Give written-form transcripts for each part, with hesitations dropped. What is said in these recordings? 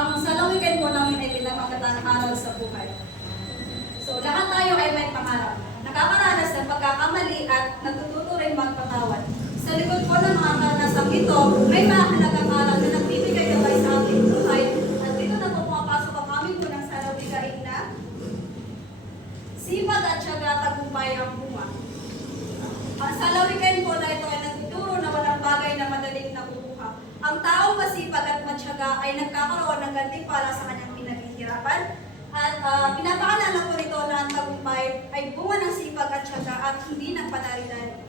Ang salawigan po namin ay pinamagatang aral sa buhay. So, lahat tayo ay may pangarap. Nakakaranas ng pagkakamali at natututo rin magpatawad. Sa likod po ng mga karanasang ito, may mahalagang aral na nagbibigay gabay sa ating buhay. At dito na po pumapasok ang aming unang salawigain na sipag at syaga tagumpay ang bunga. Ang salawigain po na ito ay nagtuturo na walang bagay na madaling nakukuha. Ang taong masipag at matyaga ay nagkakaroon ng gantimpala sa kanyang pinaghihirapan. At pinapaalala po nito na ang tagumpay ay bunga ng sipag at syaga at hindi ng panari-nari.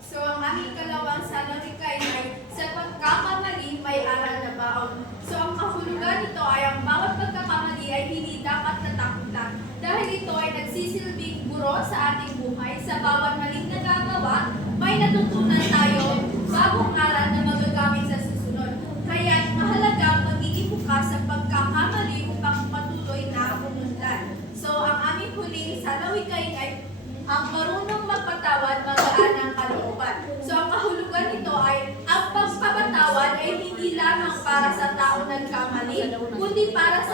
So ang aming kalawang salawigain ay sa pagkakamali may aral na baon. So ang kahulugan nito ay ang bawat pagkakamali ay hindi dapat natakutan. Dahil ito ay nagsisilbing guro sa ating buhay. Sa bawat maling nagagawa, may natutunan tayo bagong aral na magagamit sa susunod. Kaya mahalaga ang pagiging bukas sa pagkakamali upang patuloy na umunlad. So ang aming huling salawigain ay ang marunong magpatawad, magaan ang kalooban. So ang kahulugan nito ay ang pagpapatawad ay hindi lamang para sa tao nagkamali, kundi para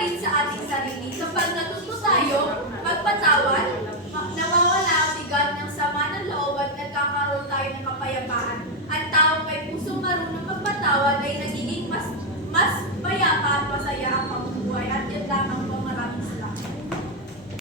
rin sa ating sarili. So pag natuto tayo magpatawad, nawawala ang bigat ng